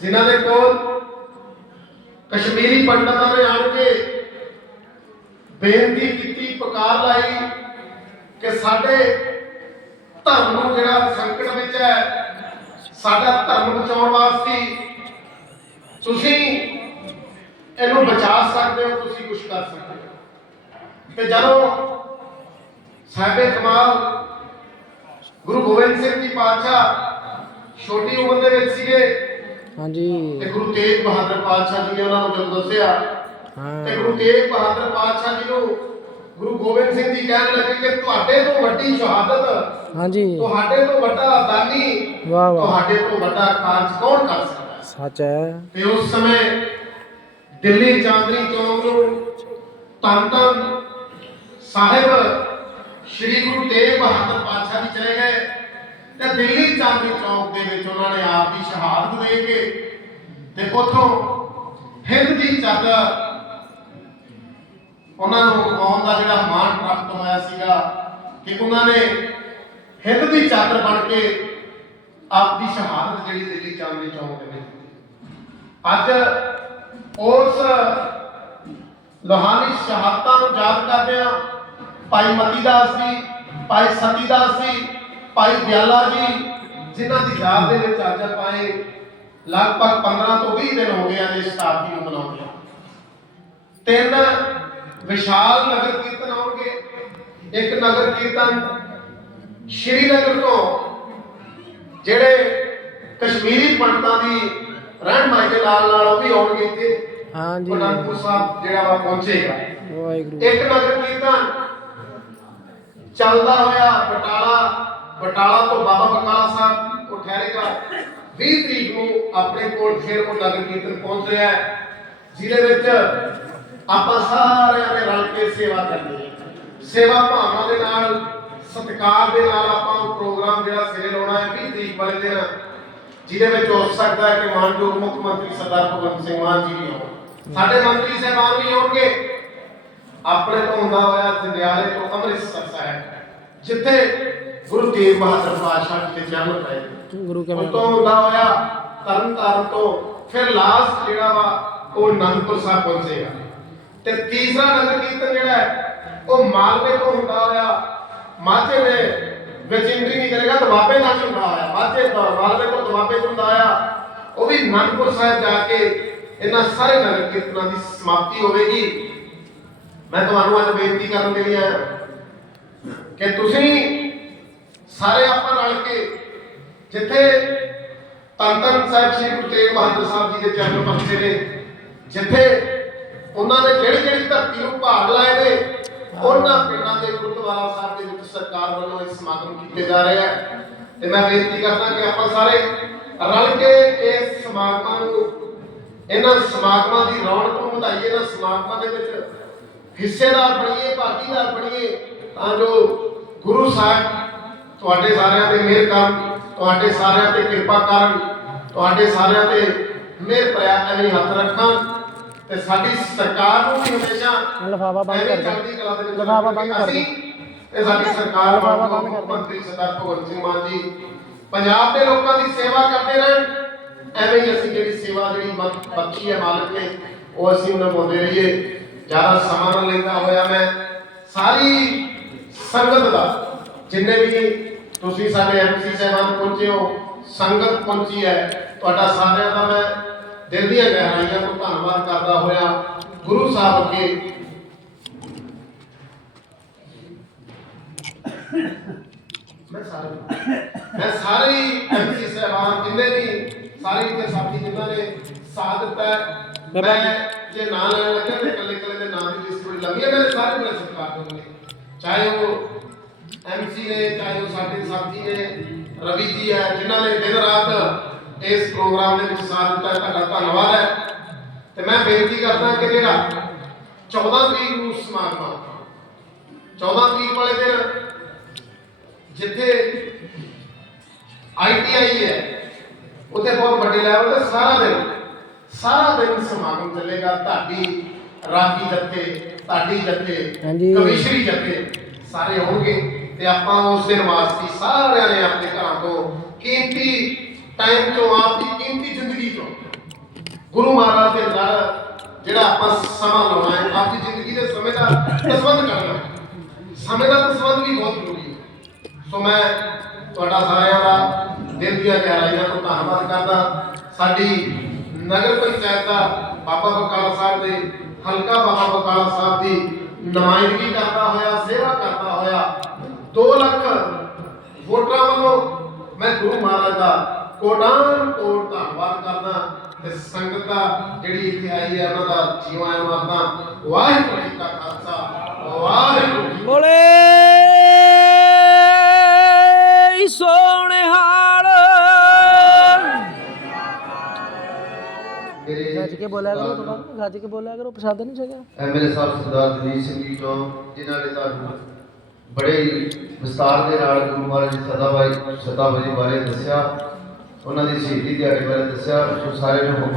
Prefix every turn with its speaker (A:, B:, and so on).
A: ਜਿਨ੍ਹਾਂ ਦੇ ਕੋਲ ਕਸ਼ਮੀਰੀ ਪੰਡਤਾਂ ਨੇ ਆਣ ਕੇ ਬੇਨਤੀ ਕੀਤੀ, ਪੁਕਾਰ ਲਾਈ ਕਿ ਸਾਡੇ ਧਰਮ ਨੂੰ ਜਿਹੜਾ ਸੰਕਟ ਵਿੱਚ ਹੈ, ਸਾਡਾ ਧਰਮ ਬਚਾਉਣ ਵਾਸਤੇ ਤੁਸੀਂ ਇਹਨੂੰ ਬਚਾ ਸਕਦੇ ਹੋ, ਤੁਸੀਂ ਕੁਝ ਕਰ ਸਕਦੇ ਹੋ। ਤੇ ਜਦੋਂ ਸਾਹਿਬੇ ਕਮਾਲ, ਗੁਰੂ ਗੋਬਿੰਦ ਸਿੰਘ ਜੀ ਪਾਤਸ਼ਾਹ ਛੋਟੀ ਉਮਰ ਦੇ ਵਿੱਚ ਸੀਗੇ
B: ਹਾਂਜੀ।
A: ਤੇ ਗੁਰੂ ਤੇਗ ਬਹਾਦਰ ਪਾਤਸ਼ਾਹ ਜੀ ਨੇ ਉਹਨਾਂ ਨੂੰ ਜਦੋਂ ਦੱਸਿਆ ਤੇ ਗੁਰੂ ਤੇਗ ਬਹਾਦਰ ਪਾਤਸ਼ਾਹ ਜੀ ਨੂੰ ਗੁਰੂ ਗੋਬਿੰਦ ਸਿੰਘ ਜੀ ਕਹਿਣ ਲੱਗੇ ਕਿ ਤੁਹਾਡੇ ਤੋਂ ਵੱਡੀ ਸ਼ਹਾਦਤ
B: ਹਾਂਜੀ।
A: ਤੁਹਾਡੇ ਤੋਂ ਵੱਡਾ ਦਾਨੀ
B: ਵਾਹ ਵਾਹ।
A: ਤੁਹਾਡੇ ਤੋਂ ਵੱਡਾ ਕਾਰਜ ਕੌਣ ਕਰ ਸਕਦਾ?
B: ਸੱਚ ਹੈ।
A: ਤੇ ਉਸ ਸਮੇਂ ਦਿੱਲੀ ਚਾਂਦਨੀ ਚੌਂਕ ਨੂੰ ਧੰਨ ਸਾਹਿਬ ਸ੍ਰੀ ਗੁਰੂ ਤੇਗ ਬਹਾਦਰ ਪਾਤਸ਼ਾਹ ਜੀ ਚਲੇ ਗਏ। ਤੇ ਦਿੱਲੀ ਚਾਂਦਨੀ ਚੌਂਕ ਦੇ ਵਿੱਚ ਉਹਨਾਂ ਨੇ ਆਪ ਦੀ ਸ਼ਹਾਦਤ ਦੇ ਕੇ ਤੇ ਉੱਥੋਂ ਹਿੰਦ ਦੀ ਚਾਦਰ ਉਹਨਾਂ ਨੂੰ ਕੌਮ ਦਾ ਜਿਹੜਾ ਮਾਣ ਪ੍ਰਾਪਤ ਹੋਇਆ ਸੀਗਾ ਕਿ ਉਹਨਾਂ ਨੇ ਹਿੰਦ ਦੀ ਚਾਦਰ ਬਣ ਕੇ ਆਪ ਦੀ ਸ਼ਹਾਦਤ ਜਿਹੜੀ ਦਿੱਲੀ ਚਾਂਦਨੀ ਚੌਂਕ ਦੇ ਵਿੱਚ ਅੱਜ ਉਸ ਲੋਹਾਨੀ ਸ਼ਹਾਦਤਾਂ ਨੂੰ ਯਾਦ ਕਰਦੇ ਆ ਭਾਈ ਮਤੀ ਦਾਸ ਜੀ, ਭਾਈ ਸਤੀ ਦਾਸ ਜੀ ਭਾਈ ਦਿਆਲਾ ਜੀ ਜਿਨ੍ਹਾਂ ਦੀ ਯਾਦ ਦੇ ਵਿੱਚ ਅੱਜ ਆਪਾਂ ਇਹ ਲਗਭਗ 15 ਤੋਂ 20 ਦਿਨ ਹੋ ਗਏ ਆ ਇਸ ਸ਼ਤਾਬਦੀ ਨੂੰ ਮਨਾਉਂਦੇ ਆ। ਤਿੰਨ ਵਿਸ਼ਾਲ ਨਗਰ ਕੀਰਤਨ ਆਉਣਗੇ। ਇੱਕ ਨਗਰ ਕੀਰਤਨ ਸ਼੍ਰੀਨਗਰ ਤੋਂ ਜਿਹੜੇ ਕਸ਼ਮੀਰੀ ਪੰਡਤਾਂ ਦੀ ਰਹਿਣ ਮਾਈ ਦੇ ਨਾਲ ਨਾਲ ਉਹ ਵੀ ਆਉਣਗੇ ਇੱਥੇ।
B: ਹਾਂਜੀ।
A: ਅਨੰਦਪੁਰ ਸਾਹਿਬ ਜਿਹੜਾ ਵਾ ਪਹੁੰਚੇਗਾ।
B: ਵਾਹਿਗੁਰੂ।
A: ਇੱਕ ਨਗਰ ਕੀਰਤਨ ਚੱਲਦਾ ਹੋਇਆ ਬਟਾਲਾ ਬਟਾਲਾ ਤੋਂ ਬਾਬਾ ਬਕਾਲਾ ਸਾਹਿਬ ਉਹ ਠਹਿਰੇਗਾ 20 ਤਰੀਕ ਨੂੰ ਆਪਣੇ ਕੋਲ ਫਿਰ ਉਹ ਨਗਰ ਕੀਰਤਨ ਪਹੁੰਚ ਰਿਹਾ ਹੈ। ਜਿਹਦੇ ਵਿੱਚ ਆਪਾਂ ਸਾਰਿਆਂ ਨੇ ਰਲ ਕੇ ਸੇਵਾ ਕਰਨੀ ਹੈ। ਸੇਵਾ ਭਾਵਨਾ ਦੇ ਨਾਲ, ਸਤਿਕਾਰ ਦੇ ਨਾਲ ਆਪਾਂ ਉਹ ਪ੍ਰੋਗਰਾਮ ਜਿਹੜਾ ਸਿਰੇ ਲਾਉਣਾ ਹੈ 20 ਤਰੀਕ ਵਾਲੇ ਦਿਨ, ਜਿਹਦੇ ਵਿੱਚ ਹੋ ਸਕਦਾ ਹੈ ਕਿ ਮਾਨਯੋਗ ਮੁੱਖ ਮੰਤਰੀ ਸਰਦਾਰ ਭਗਵੰਤ ਸਿੰਘ ਮਾਨ ਜੀ ਵੀ ਹੋਣ ਸਾਡੇ ਮੰਤਰੀ ਸਾਹਿਬਾਨ ਵੀ ਹੋਣਗੇ ਆਪਣੇ ਤੋਂ ਹੁੰਦਾ ਹੋਇਆ ਜੰਡਿਆਲੇ ਤੋਂ ਅੰਮ੍ਰਿਤਸਰ ਸਾਹਿਬ। ਜਿੱਥੇ ਗੁਰੂ ਤੇਗ ਬਹਾਦਰ ਪਾਤਸ਼ਾਹ ਦੇ ਜਨਮ ਪਏ
B: ਗੁਰੂ ਕੇ
A: ਤੋਂ ਹੁੰਦਾ ਹੋਇਆ ਤਰਨ ਤਾਰਨ ਤੋਂ ਫਿਰ ਲਾਸਟ ਜਿਹੜਾ ਵਾ ਉਹ ਅਨੰਦਪੁਰ ਸਾਹਿਬ ਪਹੁੰਚੇਗਾ ਤੇ ਤੀਸਰਾ ਨਗਰ ਕੀਰਤਨ ਜਿਹੜਾ ਹੈ ਉਹ ਮਾਲਵੇ ਤੋਂ ਹੁੰਦਾ ਹੋਇਆ। ਮਾਝੇ ਦੇ ਵਿੱਚ ਐਂਟਰੀ ਨਹੀਂ ਕਰੇਗਾ ਦਵਾਬੇ ਦਾ ਹੁੰਦਾ ਹੋਇਆ। ਮਾਝੇ ਤੋਂ ਮਾਲਵੇ ਤੋਂ ਦਵਾਬੇ ਤੋਂ ਹੁੰਦਾ ਆਇਆ ਉਹ ਵੀ ਅਨੰਦਪੁਰ ਸਾਹਿਬ ਜਾ ਕੇ ਇਹਨਾਂ ਸਾਰੇ ਨਗਰ ਕੀਰਤਨਾਂ ਦੀ ਸਮਾਪਤੀ ਹੋਵੇਗੀ। ਮੈਂ ਤੁਹਾਨੂੰ ਅੱਜ ਬੇਨਤੀ ਕਰਨ ਦੇ ਲਈ ਆਇਆ। ਕਿ ਤੁਸੀਂ ਸਾਰੇ ਆਪਾਂ ਰਲ ਕੇ ਜਿੱਥੇ ਧੰਨ ਧੰਨ ਸਾਹਿਬ ਸ੍ਰੀ ਗੁਰੂ ਤੇਗ ਬਹਾਦਰ ਸਾਹਿਬ ਜੀ ਦੇ ਚਰਨ ਬਖਸ਼ੇ ਨੇ, ਜਿੱਥੇ ਉਹਨਾਂ ਨੇ ਜਿਹੜੀ ਜਿਹੜੀ ਧਰਤੀ ਨੂੰ ਭਾਗ ਲਾਏ ਨੇ, ਉਹਨਾਂ ਪਿੰਡਾਂ ਦੇ ਗੁਰਦੁਆਰਾ ਸਾਹਿਬ ਦੇ ਵਿੱਚ ਸਰਕਾਰ ਵੱਲੋਂ ਇਹ ਸਮਾਗਮ ਕੀਤੇ ਜਾ ਰਹੇ ਹੈ ਤੇ ਮੈਂ ਬੇਨਤੀ ਕਰਦਾ ਕਿ ਆਪਾਂ ਸਾਰੇ ਰਲ ਕੇ ਇਸ ਸਮਾਗਮਾਂ ਨੂੰ, ਇਹਨਾਂ ਸਮਾਗਮਾਂ ਦੀ ਰੌਣਕ ਨੂੰ ਵਧਾਈਏ, ਇਹਨਾਂ ਸਮਾਗਮਾਂ ਦੇ ਵਿੱਚ ਹਿੱਸੇਦਾਰ ਬਣੀਏ, ਭਾਗੀਦਾਰ ਬਣੀਏ, ਤਾਂ ਜੋ ਗੁਰੂ ਸਾਹਿਬ ਤੁਹਾਡੇ ਸਾਰਿਆਂ ਤੇ ਮਿਹਰ ਕਰਨ ਤੁਹਾਡੇ ਸਾਰਿਆਂ ਤੇ ਕਿਰਪਾ ਕਰਨ ਤੁਹਾਡੇ ਸਾਰਿਆਂ ਤੇ ਮਿਹਰ ਭਰਿਆ ਐਵੇਂ ਹੱਥ ਰੱਖਣ ਤੇ ਸਾਡੀ ਸਰਕਾਰ ਨੂੰ ਵੀ ਹਮੇਸ਼ਾ
B: ਲਫਾਫਾ ਬੰਦ ਕਰ
A: ਦੇ
B: ਲਿਫਾਫਾ ਬੰਦ ਕਰ
A: ਅਸੀਂ ਤੇ ਸਾਡੀ ਸਰਕਾਰ
B: ਲਿਫਾਫਾ
A: ਵਾਂਗੂ
B: ਬੰਦ ਕਰ।
A: ਮੰਤਰੀ ਸਰਦਾਰ ਭਗਵੰਤ ਸਿੰਘ ਮਾਨ ਜੀ ਪੰਜਾਬ ਦੇ ਲੋਕਾਂ ਦੀ ਸੇਵਾ ਕਰਦੇ ਰਹਿਣ। ਐਵੇਂ ਹੀ ਅਸੀਂ ਜਿਹੜੀ ਸੇਵਾ ਜਿਹੜੀ ਬਖ- ਬਖਸ਼ੀ ਹੈ ਮਾਲਕ ਨੇ ਉਹ ਅਸੀਂ ਨਿਭਾਉਂਦੇ ਰਹੀਏ। ਜ਼ਿਆਦਾ ਸਮਾਂ ਲੈਂਦਾ ਹੋਇਆ ਮੈਂ ਸਾਰੀ ਸੰਗਤ ਦਾ ਜਿੰਨੇ ਵੀ ਤੁਸੀਂ ਸਾਡੇ ਐਮਸੀ ਸਾਹਿਬਾਨ ਪਹੁੰਚੇ ਹੋ ਸੰਗਤ ਪਹੁੰਚੀ ਹੈ। ਤੁਹਾਡਾ ਸਾਰਿਆਂ ਦਾ ਮੈਂ ਦਿਲ ਦੀਆਂ ਗਹਿਰਾਈਆਂ ਤੋਂ ਧੰਨਵਾਦ ਕਰਦਾ ਹੋਇਆ ਗੁਰੂ ਸਾਹਿਬ ਅੱਗੇ। ਮੈਂ ਸਾਰੇ ਮੈਂ ਸਾਰੇ ਐਮਸੀ ਸਾਹਿਬਾਨ ਜਿੰਨੇ ਵੀ ਸਾਰੇ ਇੱਥੇ ਸਾਥੀ ਜਿਨ੍ਹਾਂ ਨੇ ਸਾਥ ਦਿੱਤਾ ਮੈਂ ਜੇ। ਨਾਂ ਲੈਣ ਲੱਗਾ ਤੇ ਇਕੱਲੇ ਇਕੱਲੇ ਦੇ ਨਾਂ ਦੀ ਲਿਸਟ ਬੜੀ ਲੰਬੀ ਹੈ ਮੇਰੇ ਸਾਰੇ ਬੜੇ ਸਤਿਕਾਰ ਕਰੂੰਗੇ ਚਾਹੇ ਉਹ ਐਮਸੀ ਨੇ ਚਾਹੇ ਉਹ ਸਾਡੇ ਸਾਥੀ ਨੇ ਰਵੀ ਜੀ ਹੈ ਜਿਨ੍ਹਾਂ ਨੇ ਦਿਨ ਰਾਤ ਇਸ ਪ੍ਰੋਗਰਾਮ ਦੇ ਵਿੱਚ ਸਾਥ ਦਿੱਤਾ ਤੁਹਾਡਾ ਧੰਨਵਾਦ ਹੈ ਤੇ ਮੈਂ ਬੇਨਤੀ ਕਰਦਾ ਕਿ ਜਿਹੜਾ 14 ਤਰੀਕ ਨੂੰ ਸਮਾਗਮ ਆ 14 ਤਰੀਕ ਵਾਲੇ ਦਿਨ ਜਿੱਥੇ ਆਈਟੀਆਈ ਹੈ ਉੱਥੇ ਬਹੁਤ ਵੱਡੇ ਲੈਵਲ ਤੇ ਸਾਰਾ ਦਿਨ ਸਾਰਾ ਦਿਨ ਸਮਾਗਮ ਚੱਲੇਗਾ ਤੁਹਾਡੀ ਰਾਗੀ ਜੱਥੇ ਤੁਹਾਡੀ ਜੱਥੇ। ਕਵੀਸ਼ਰੀ ਜੱਥੇ ਸਾਰੇ ਹੋਣਗੇ ਤੇ ਆਪਾਂ ਉਸ ਦਿਨ ਵਾਸਤੇ ਸਾਰਿਆਂ ਨੇ ਆਪਣੇ ਘਰਾਂ ਤੋਂ ਕੀਮਤੀ ਟਾਈਮ ਚੋਂ ਆਪਦੀ ਕੀਮਤੀ ਜ਼ਿੰਦਗੀ ਚੋਂ ਗੁਰੂ ਮਹਾਰਾਜ ਦੇ ਨਾਲ ਜਿਹੜਾ ਆਪਾਂ ਸਮਾਂ ਲਾਉਣਾ ਹੈ ਆਪਣੀ ਜ਼ਿੰਦਗੀ ਦੇ ਸਮੇਂ ਦਾ ਤਸਵੰਦ ਕਰਨਾ ਹੈ। ਸਮੇਂ ਦਾ ਤਸਵੰਦ ਵੀ ਬਹੁਤ ਜ਼ਰੂਰੀ ਹੈ। ਸੋ ਮੈਂ ਤੁਹਾਡਾ ਸਾਰਿਆਂ ਦਾ ਦਿਲ ਦੀਆਂ ਗਹਿਰਾਈਆਂ ਤੋਂ ਧੰਨਵਾਦ ਕਰਦਾ। ਸਾਡੀ ਨਗਰ ਪੰਚਾਇਤ ਦਾ ਬਾਬਾ ਬਕਾਲਾ ਸਾਹਿਬ ਦੇ, ਹਲਕਾ ਬਾਬਾ ਬਕਾਲਾ ਸਾਹਿਬ ਦੀ ਨੁਮਾਇੰਦਗੀ ਕਰਦਾ ਹੋਇਆ, ਸੇਵਾ ਕਰਦਾ 2 ਲੱਖ ਵੋਟਰਾਂ ਵੱਲੋਂ ਮੈਂ ਗੁਰੂ ਮਹਾਰਾਜ ਦਾ ਕੋਟਾਨ ਕੋਟ ਧੰਨਵਾਦ ਕਰਦਾ ਤੇ ਸੰਗਤ ਦਾ ਜਿਹੜੀ ਇੱਥੇ ਆਈ ਹੈ ਉਹਨਾਂ ਦਾ ਜੀਵਾਂ ਮਾਰਦਾ। ਵਾਹਿਗੁਰੂ ਜੀ ਕਾ ਖਾਲਸਾ ਵਾਹਿਗੁਰੂ ਜੀ
B: ਬੋਲੇ ਸੋਹਣਹਾਲ।
C: ਮੇਰੇ
B: ਗੱਜ ਕੇ ਬੋਲਿਆ ਕਰੋ ਥੋੜਾ ਗੱਜ ਕੇ ਬੋਲਿਆ ਕਰੋ ਪਸੰਦ ਨਹੀਂ ਸੀਗਾ
C: ਐਮਐਲਏ ਸਾਹਿਬ ਸਰਦਾਰ ਦਲੀਪ ਸਿੰਘ ਜੀ ਤੋਂ ਜਿਨ੍ਹਾਂ ਨੇ ਤੁਹਾਨੂੰ ਬੜੇ ਹੀ ਵਿਸਤਾਰ ਦੇ ਨਾਲ ਗੁਰੂ ਮਹਾਰਾਜ ਜੀ ਦੀ ਸਦਾਬਾਈ ਸਦਾਬਾਈ ਬਾਰੇ ਦੱਸਿਆ, ਉਹਨਾਂ ਦੀ ਸ਼ਹੀਦੀ ਦਿਹਾੜੇ ਬਾਰੇ ਦੱਸਿਆ, ਸੋ ਸਾਰੇ ਨੂੰ